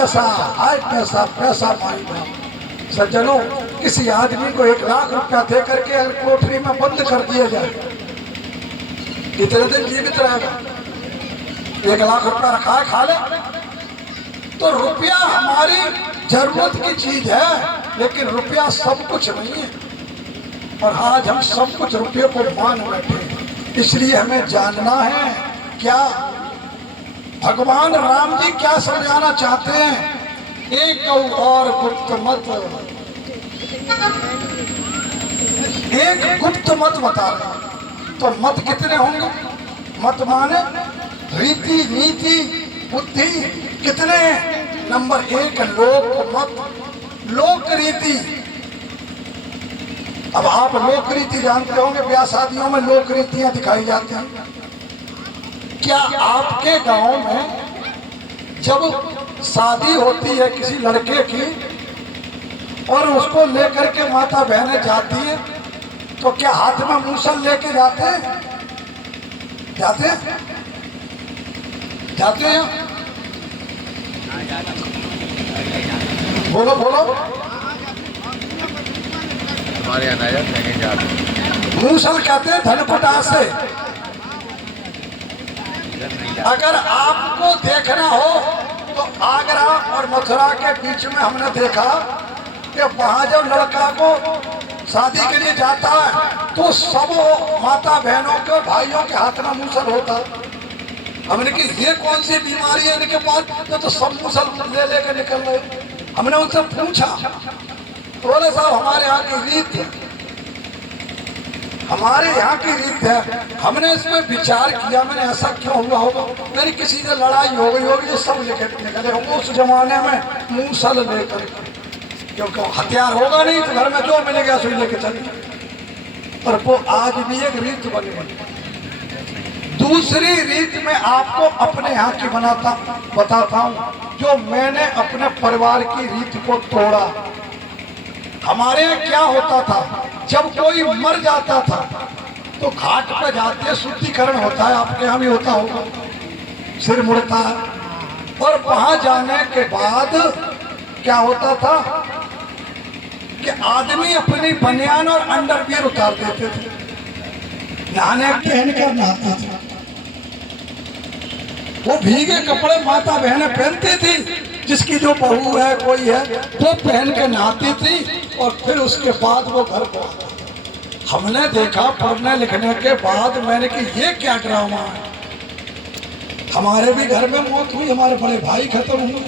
पैसा, हाय पैसा, पैसा मांगना। सज्जनों, किसी आदमी को 1 लाख रुपया दे करके अगर कोठरी में बंद कर दिया जाए, कितने दिन जीवित रहेगा? 1 लाख रुपया रखा है, खा ले। तो रुपया हमारी जरूरत की चीज है, लेकिन रुपया सब कुछ नहीं है। और आज हम सब कुछ रुपये को मान बैठे। इसलिए हमें जानना है क्या भगवान राम जी क्या समझाना चाहते हैं। एक और गुप्त मत, एक गुप्त मत बता रहे। तो मत कितने होंगे? मत माने रीति, नीति, बुद्धि कितने? नंबर 1 लोक मत, लोक रीति। अब आप लोक रीति जानते होंगे, ब्याह शादियों में लोक रीतियां दिखाई जाती हैं। क्या आपके गांव में जब शादी होती है किसी लड़के की और उसको लेकर के माता बहनें जाती है, तो क्या हाथ में मूसल लेके जाते हैं? जाते हैं? जाते हैं? बोलो बोलो। हमारे यहाँ नहीं जाते। मूसल कहते हैं धनकुटा से। अगर आपको देखना हो तो आगरा और मथुरा के बीच में हमने देखा कि वहां जब लड़का को शादी के लिए जाता है तो सब माता बहनों के भाइयों के हाथ में मूसल होता है। हमने कि ये कौन सी बीमारी है इनके पास, तो सब मूसल ले लेकर निकल रहे। हमने उनसे पूछा, बोले साहब हमारे यहाँ की रीत है, हमारे यहाँ की रीत है। हमने इसमें विचार किया, मैंने ऐसा क्यों हुआ होगा? मेरी किसी से लड़ाई हो गई होगी, ये सब लेकर निकले होंगे उस जमाने में मूसल लेकर, क्योंकि हथियार होगा नहीं तो घर में जो मिलेगा सुई लेके चले। और वो आज भी एक रीत बनी बनी। दूसरी रीत में आपको अपने यहाँ की बताता हूँ, जो मैंने अपने परिवार की रीत को तोड़ा। हमारे यहाँ क्या होता था, जब कोई मर जाता था तो घाट पर जाते शुद्धिकरण होता है, आपके यहाँ भी होता होगा, सिर मुड़ता है। और वहां जाने के बाद क्या होता था कि आदमी अपनी बनियान और अंडरवियर उतार देते थे, नहाने पहनकर नहाते थे। वो भीगे कपड़े माता बहनें पहनती थी, जिसकी जो बहू है कोई है तो पहन के नहाती थी, और फिर उसके बाद वो घर को आता। हमने देखा पढ़ने लिखने के बाद, मैंने कि ये क्या ड्रामा है। हमारे भी घर में मौत हुई, हमारे बड़े भाई खत्म हुए।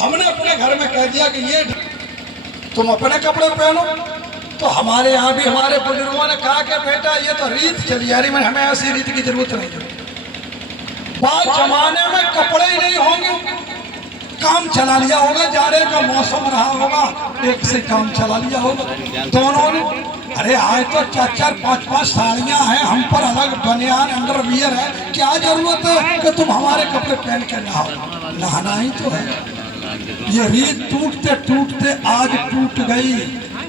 हमने अपने घर में कह दिया कि ये तुम अपने कपड़े पहनो। तो हमारे यहाँ भी हमारे बुजुर्गों ने कहा कि बेटा ये तो रीत चली आ रही, मैंने हमें ऐसी रीत की जरूरत नहीं है। बाद जमाने में कपड़े ही नहीं होंगे, काम चला लिया होगा, जाड़े का मौसम रहा होगा, एक से काम चला लिया होगा दोनों ने। अरे आए तो 4-4, 5-5 साड़ियां हैं, हम पर अलग बनियान अंडरवियर है, क्या जरूरत है कि तुम हमारे कपड़े पहन के नहाओ? नहाना ही तो है। ये रीत टूटते टूटते आज टूट गई,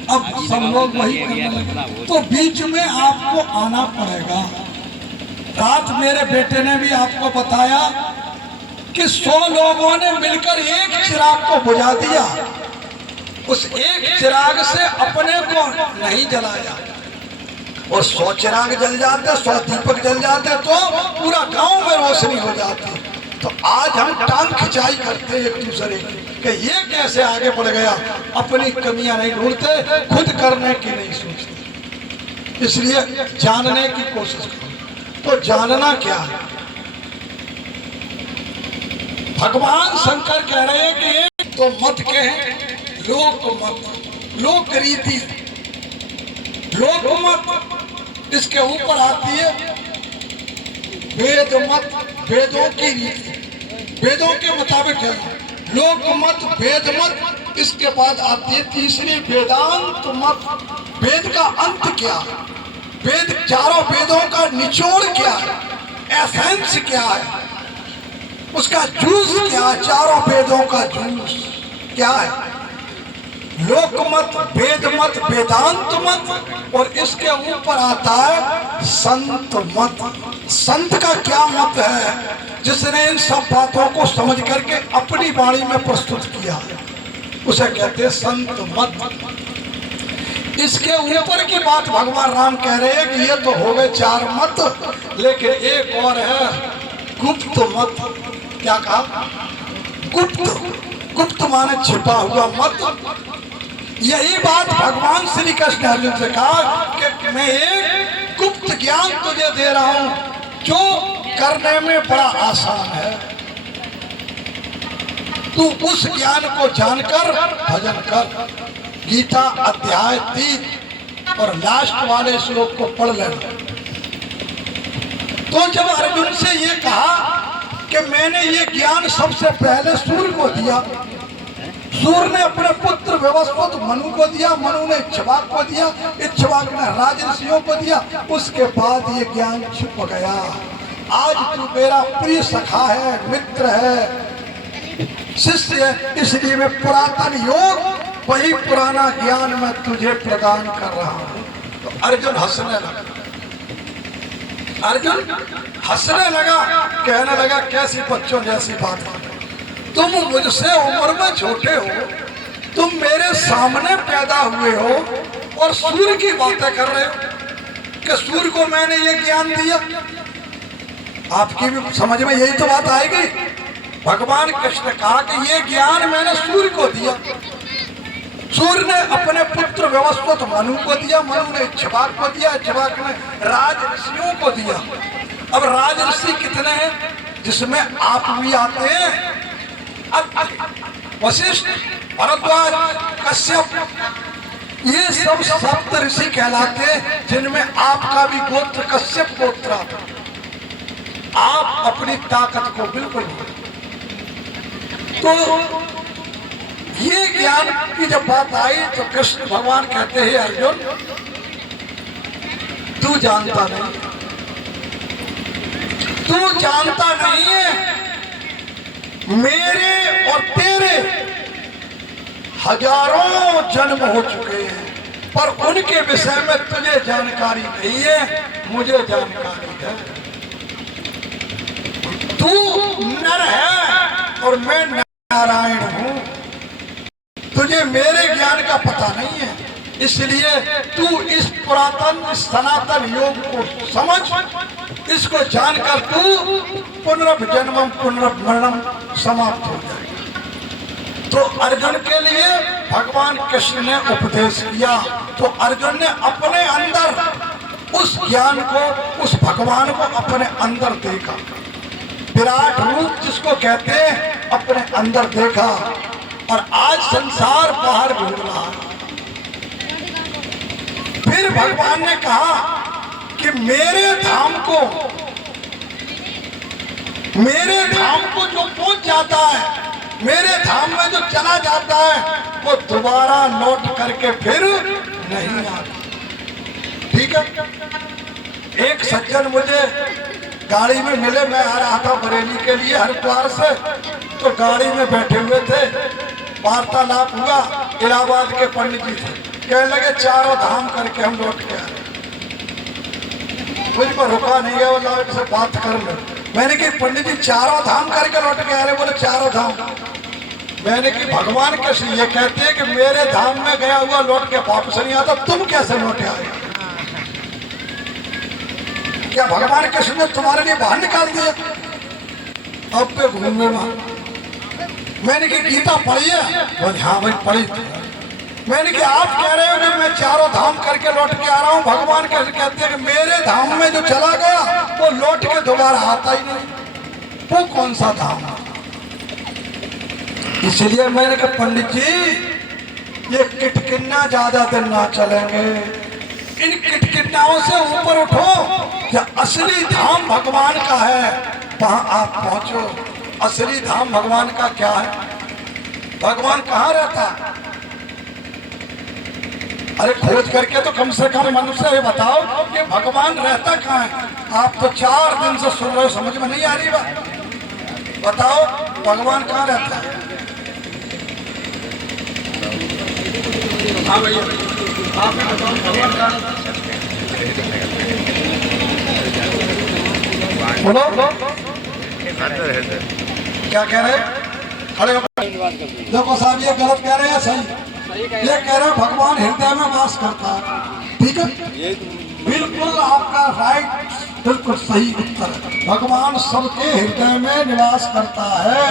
अब सब लोग वही करने लगे। तो बीच में आपको आना पड़ेगा। रात मेरे बेटे ने भी आपको बताया कि 100 लोगों ने मिलकर एक चिराग को बुझा दिया। उस एक चिराग से अपने को नहीं जलाया, और 100 चिराग जल जाते, 100 दीपक जल जाते तो पूरा गांव में रोशनी हो जाती। तो आज हम टांग खिंचाई करते एक दूसरे की कि ये कैसे आगे बढ़ गया, अपनी कमियां नहीं ढूंढते, खुद करने की नहीं सोचते। इसलिए जानने की कोशिश करो। तो जानना क्या है? भगवान शंकर कह रहे हैं कि एक तो मत के हैं लोक मत, लोक रीति, लोक मत। इसके ऊपर आती है वेद मत, वेदों की रीति, वेदों के मुताबिक है लोक मत, वेद मत। इसके बाद आती है तीसरी वेदांत मत। वेद का अंत क्या है? वेद, चारों वेदों का निचोड़ क्या है, एसेंस क्या है, उसका जूस क्या है, चारों वेदों का जूस क्या है? लोक मत, वेद मत, वेदांत मत, और इसके ऊपर आता है संत मत। संत का क्या मत है? जिसने इन सब बातों को समझ करके अपनी वाणी में प्रस्तुत किया, उसे कहते हैं संत मत। इसके ऊपर की बात भगवान राम कह रहे हैं कि ये तो हो गए 4 मत, लेकिन एक और है गुप्त मत। क्या कहा? गुप्त। गुप्त माने छिपा हुआ मत। यही बात भगवान श्री कृष्ण अर्जुन से कहा कि मैं एक गुप्त ज्ञान तुझे दे रहा हूं जो करने में बड़ा आसान है। तू उस ज्ञान को जानकर भजन कर। गीता अध्याय 3 और लास्ट वाले श्लोक को पढ़ लेना। तो जब अर्जुन से ये कहा कि मैंने ये ज्ञान सबसे पहले सूर्य को दिया, सूर्य ने अपने पुत्र व्यवस्थित मनु को दिया, मनु ने इक्ष्वाक को दिया, इक्ष्वाक ने राजर्षियों को दिया, उसके बाद ये ज्ञान छुप गया। आज तू मेरा प्रिय सखा है, मित्र है, शिष्य है, इसलिए मैं पुरातन योग वही पुराना ज्ञान मैं तुझे प्रदान कर रहा हूं। तो अर्जुन हंसने लगा। अर्जुन हंसने लगा, कहने लगा कैसी बच्चों जैसी बात कर, तुम मुझसे उम्र में छोटे हो, तुम मेरे सामने पैदा हुए हो और सूर्य की बातें कर रहे हो कि सूर्य को मैंने ये ज्ञान दिया। आपकी भी समझ में यही तो बात आएगी। भगवान कृष्ण कहा कि ये ज्ञान मैंने सूर्य को दिया, सूर्य ने अपने पुत्र व्यवस्थित मनु को दिया, मनु ने इक्ष्वाक को दिया, इक्ष्वाक ने राजर्षियों को दिया। अब राजर्षि कितने हैं जिसमें आप भी आते हैं? वशिष्ठ, भरद्वाज, कश्यप, ये सब सप्त ऋषि कहलाते हैं, जिनमें आपका भी गोत्र कश्यप गोत्र आता। आप अपनी ताकत को बिल्कुल, तो ये ज्ञान की जब बात आई तो कृष्ण भगवान कहते हैं अर्जुन तू जानता नहीं, तू जानता नहीं है, मेरे और तेरे हजारों जन्म हो चुके हैं, पर उनके विषय में तुझे जानकारी नहीं है, मुझे जानकारी है। तू नर है और मैं नारायण हूं, तुझे मेरे ज्ञान का पता नहीं है, इसलिए तू इस पुरातन, इस सनातन योग को समझ, इसको जानकर तू पुनर्जन्मम पुनर्मरणम समाप्त हो जाए। तो अर्जुन के लिए भगवान कृष्ण ने उपदेश किया, तो अर्जुन ने अपने अंदर उस ज्ञान को, उस भगवान को अपने अंदर देखा, विराट रूप जिसको कहते हैं अपने अंदर देखा, और आज संसार बाहर घूम रहा है। फिर भगवान ने कहा कि मेरे धाम को जो पहुंच जाता है, मेरे धाम में जो चला जाता है, वो दोबारा लौट करके फिर नहीं आता। ठीक है। एक सज्जन मुझे गाड़ी में मिले, मैं आ रहा था बरेली के लिए हरिद्वार से, तो गाड़ी में बैठे हुए थे, वार्तालाप हुआ, इलाहाबाद के पंडित जी थे, कहने लगे 4 धाम करके हम लौट के आ रहे। मुझ पर रुका नहीं है, वो से बात कर लो। मैंने कि पंडित जी 4 धाम करके लौट के आ रहे? बोले 4 धाम। मैंने कि भगवान कृष्ण ये कहते हैं कि मेरे धाम में गया हुआ लौट के वापस नहीं आता, तुम कैसे लौटे आए? क्या भगवान कृष्ण ने तुम्हारे लिए बाहर निकाल दिया? अब पे घूमे वहां। मैंने कि गीता पढ़ी है? बोले हाँ भाई पढ़ी। मैंने कि आप कह रहे हो कि मैं 4 धाम करके लौट के आ रहा हूँ, भगवान कैसे कहते हैं कि मेरे धाम में जो चला गया वो लौट के दोबारा आता ही नहीं, वो कौन सा धाम है? इसलिए मैंने कहा पंडित जी ये किटकिन्ना ज्यादा दिन ना चलेंगे, इन किटकिन्नाओं से ऊपर उठो, या असली धाम भगवान का है वहां आप पहुंचो। असली धाम भगवान का क्या है? भगवान कहाँ रहता है? अरे खोज करके तो कम से कम मनुष्य ये बताओ कि भगवान रहता कहाँ है? आप तो 4 दिन से सुन रहे हो, समझ में नहीं आ रही बात। बताओ भगवान कहाँ रहता है? हाँ भैया आप बताओ भगवान कहाँ? बोलो अंदर है सर। क्या कह रहे हैं? खड़े होकर देखो साहब, ये गलत कह रहे हैं, सही ये कह रहे हैं भगवान हृदय में वास करता है। ठीक है, बिल्कुल आपका राइट, बिल्कुल सही उत्तर है। भगवान सबके हृदय में निवास करता है।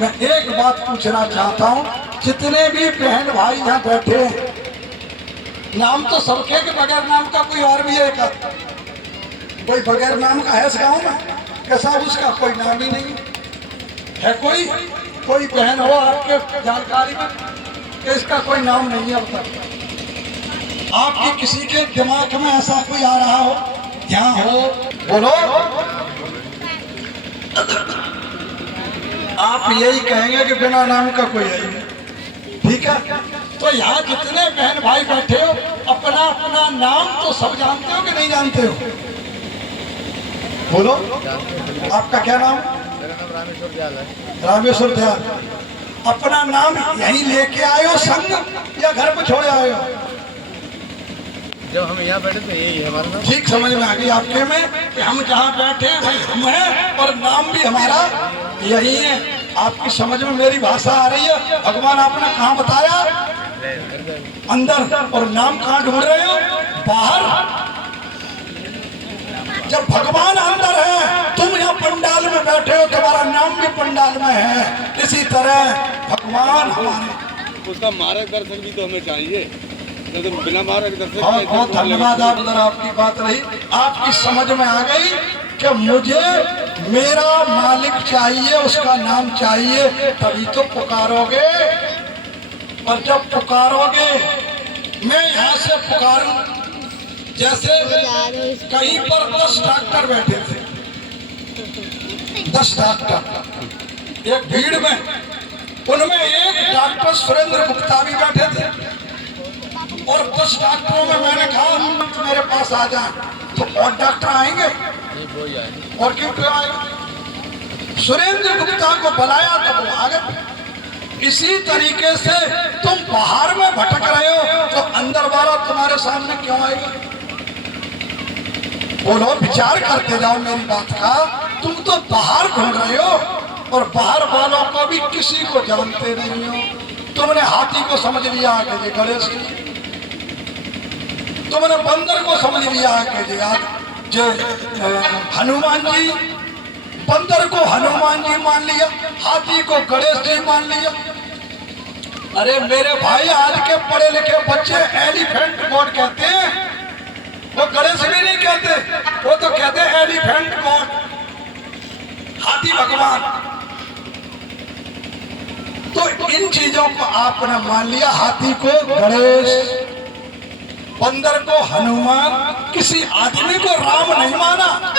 मैं एक बात पूछना चाहता हूँ, जितने भी बहन भाई यहाँ बैठे हैं, नाम तो सबके के बगैर नाम का कोई और भी है क्या? कोई बगैर नाम का है इस गाँव में? कैसा उसका कोई नाम ही नहीं है? कोई बहन हो आपके जानकारी में कि इसका कोई नाम नहीं है अब तक? आपकी किसी के दिमाग में ऐसा कोई आ रहा हो, यहाँ हो? बोलो। आप यही कहेंगे कि बिना नाम का कोई है ही नहीं। ठीक है, तो यहाँ जितने बहन भाई बैठे हो, अपना अपना नाम तो सब जानते हो कि नहीं जानते हो? बोलो, आपका क्या नाम? मेरा नाम रामेश्वर दयाल है। रामेश्वर दयाल। अपना नाम यहीं लेके आए हो संग, या घर पे छोड़े आए हो? जब हम यहाँ बैठे तो यही है हमारा नाम। ठीक समझ में आ गई आपके में कि हम जहाँ बैठे हैं भाई हम हैं, और नाम भी हमारा यही है। आपकी समझ में मेरी भाषा आ रही है? भगवान आपने कहाँ बताया? अंदर। और नाम कहाँ ढूंढ रहे हो? बाहर। जब भगवान अंदर है, तुम यहाँ पंडाल में बैठे हो, तुम्हारा नाम भी पंडाल में है। इसी तरह भगवान हमारे, उसका मार्गदर्शन भी तो हमें चाहिए, तो बिना मार्गदर्शन। बहुत बहुत धन्यवाद। आप अंदर आपकी बात रही, आपकी समझ में आ गई कि मुझे मेरा मालिक चाहिए, उसका नाम चाहिए, तभी तो पुकारोगे। और जब पुकारोगे, मैं यहाँ से पुकारूं, जैसे कहीं पर 10 डॉक्टर बैठे थे, 10 डॉक्टर एक भीड़ में, उनमें एक डॉक्टर सुरेंद्र गुप्ता भी बैठे थे। और 10 डॉक्टरों में मैंने कहा मेरे पास आ जाए, तो और डॉक्टर आएंगे? और क्यों आएंगे? सुरेंद्र गुप्ता को बुलाया तब वो आ गए। इसी तरीके से तुम बाहर में भटक रहे हो, तो अंदर वाला तुम्हारे सामने क्यों आएगा? बोलो, विचार करते जाओ मेरी बात का। तुम तो बाहर ढूंढ रहे हो, और बाहर वालों को भी किसी को जानते नहीं हो। तुमने हाथी को समझ लिया कि ये गणेश, तुमने बंदर को समझ लिया कि जो हनुमान जी, बंदर को हनुमान जी मान लिया, हाथी को गणेश जी मान लिया। अरे मेरे भाई, आज के पढ़े लिखे बच्चे एलिफेंट गॉड कहते हैं, वो गणेश भी नहीं कहते, वो तो कहते हैं एलिफेंट गॉड, हाथी भगवान। तो इन चीजों को आपने मान लिया, हाथी को गणेश, बंदर को हनुमान, किसी आदमी को राम नहीं माना।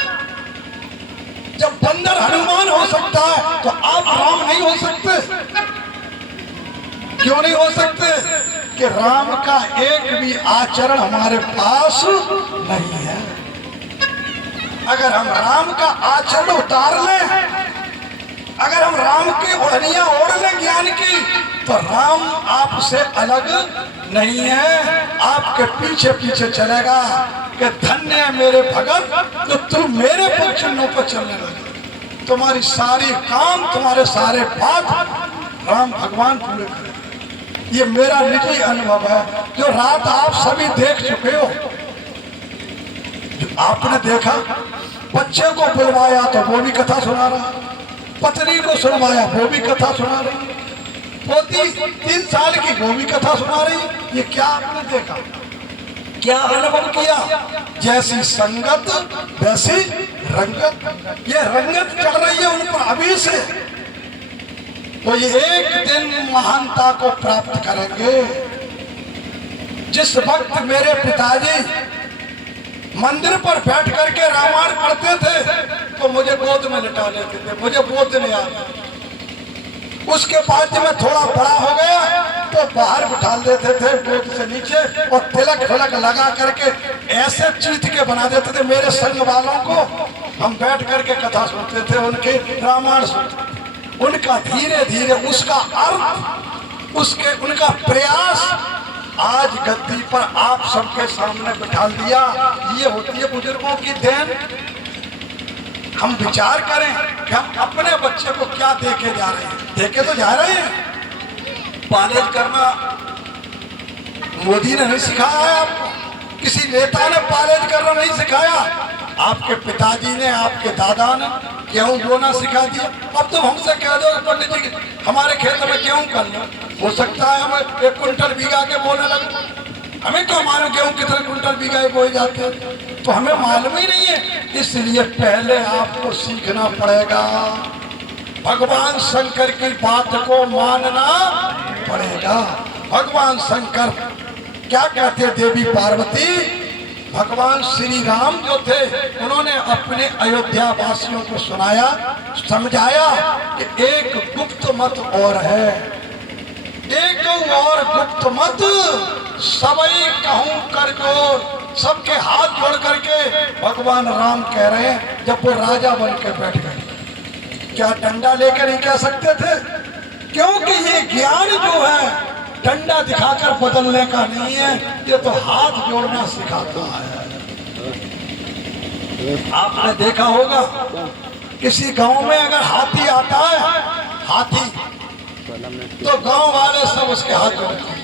जब बंदर हनुमान हो सकता है, तो आप राम नहीं हो सकते? क्यों नहीं हो सकते? कि राम का एक भी आचरण हमारे पास नहीं है। अगर हम राम का आचरण उतार लें, अगर हम राम की ओढ़नियां ओढ़ लें ज्ञान की, तो राम आपसे अलग नहीं है, आपके पीछे पीछे चलेगा कि धन्य है मेरे भगत, तो तुम मेरे पक्षों पर चलने लगे। तुम्हारी सारी काम, तुम्हारे सारे बात राम भगवान पूरे करें। ये मेरा निजी अनुभव है, जो रात आप सभी देख चुके हो। आपने देखा, बच्चे को बुलवाया तो वो भी कथा सुना रहा, पत्नी को सुनवाया वो भी कथा सुना रही, पोती 3 साल की वो भी कथा सुना रही। ये क्या आपने देखा, क्या अनुभव किया? जैसी संगत वैसी रंगत। ये रंगत चढ़ रही है उन पर अभी से, तो ये एक दिन महानता को प्राप्त करेंगे। जिस वक्त मेरे पिताजी मंदिर पर बैठ करके रामायण पढ़ते थे, तो मुझे गोद में लिटा लेते थे, मुझे गोद नहीं आता। उसके बाद जब मैं थोड़ा बड़ा हो गया, तो बाहर बिठा देते थे गोद से नीचे, और तिलक फिलक लगा करके ऐसे चीत के बना देते थे। मेरे संग वालों को हम बैठ करके कथा सुनते थे, उनके रामायण सुनते थे। उनका धीरे धीरे उसका अर्थ, उनका प्रयास आज गद्दी पर आप सबके सामने बिठा दिया। ये होती है बुजुर्गों की देन। हम विचार करें कि हम अपने बच्चे को क्या देके जा रहे हैं। देके तो जा रहे हैं, पालेज करना मोदी ने नहीं सिखाया है आपको, किसी नेता ने पालेज करना नहीं सिखाया, आपके पिताजी ने, आपके दादा ने गेहूं बोना सिखा दिया। अब तुम हमसे कह दो पंडित जी हमारे खेत में गेहूं कर लो, हो सकता है हम 1 कुंटल बीघा के बोने लगे, हमें तो हमारे गेहूं कितने कुंटल बीघा बोए जाते हैं, तो हमें मालूम ही नहीं है। इसलिए पहले आपको सीखना पड़ेगा, भगवान शंकर की बात को मानना पड़ेगा। भगवान शंकर क्या कहते, देवी पार्वती, भगवान श्री राम जो थे उन्होंने अपने अयोध्या वासियों को सुनाया, समझाया कि एक गुप्त मत और है, एक और गुप्त मत, सबई कहूं कर जोर, सबके हाथ जोड़ करके भगवान राम कह रहे हैं। जब वो राजा बन के बैठ गए, क्या डंडा लेकर नहीं कह सकते थे? क्योंकि ये ज्ञान जो है डंडा दिखाकर बदलने का नहीं है, ये तो हाथ जोड़ना सिखाता है। आपने देखा होगा किसी गांव में अगर हाथी आता है, हाथी, तो गांव वाले सब उसके हाथ जोड़ते हैं,